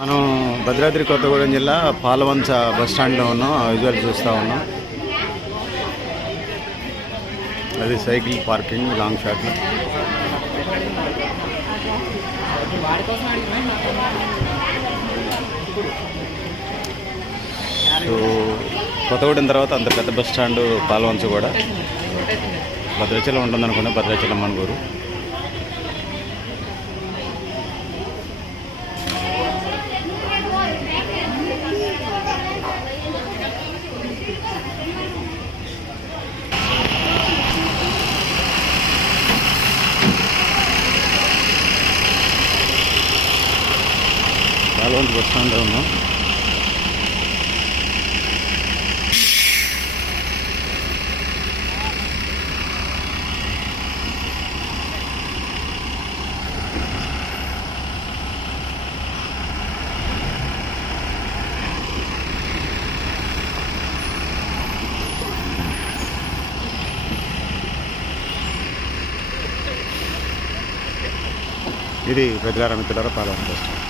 మనం భద్రాద్రి కొత్తగూడెం జిల్లా పాలవంచ బస్ స్టాండ్లో ఉన్నాం. విజువల్ చూస్తూ ఉన్నాం. అది సైకిల్ పార్కింగ్ లాంగ్ షాట్లో. సో కొత్తగూడెం తర్వాత అంత పెద్ద బస్ స్టాండ్ పాలవంచ కూడా. భద్రాచలం ఉంటుందనుకున్నా, భద్రాచలం మనగూరు. పాలవంచ బస్ స్టాండ్లో ఉన్నాం. ఇది పెద్దగార మిత్రులారా పాలవంచ బస్ స్టాండ్.